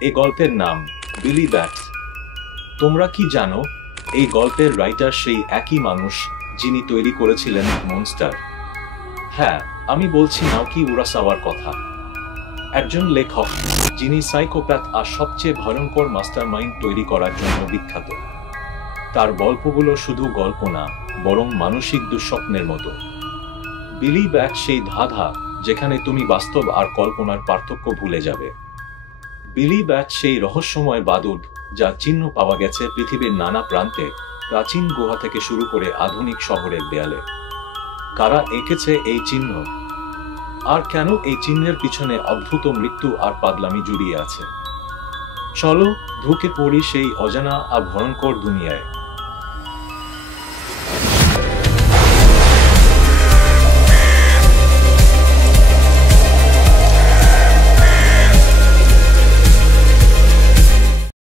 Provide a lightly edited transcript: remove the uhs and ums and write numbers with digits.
এই গল্পের নাম বিলি ব্যাট। তোমরা কি জানো এই গল্পের রাইটার সেই একই মানুষ যিনি তৈরি করেছিলেন মনস্টার? হ্যাঁ, আমি বলছি নাওকি উরাসাওয়ার কথা। একজন লেখক যিনি সাইকোপ্যাথ আর সবচেয়ে ভয়ঙ্কর মাস্টারমাইন্ড তৈরি করার জন্য বিখ্যাত। তার গল্পগুলো শুধু গল্প না, বরং মানসিক দুঃস্বপ্নের মতো। বিলি ব্যাট সেই ধাঁধা যেখানে তুমি বাস্তব আর কল্পনার পার্থক্য ভুলে যাবে। বিলি ব্যাট সেই রহস্যময় বাদুড় যার চিহ্ন পাওয়া গেছে পৃথিবীর নানা প্রান্তে, প্রাচীন গুহা থেকে শুরু করে আধুনিক শহরের দেয়ালে। কারা এঁকেছে এই চিহ্ন? আর কেন এই চিহ্নের পিছনে অদ্ভুত মৃত্যু আর পাগলামি জড়িয়ে আছে? চলো ঢুকে পড়ি সেই অজানা আর ভয়ঙ্কর দুনিয়ায়।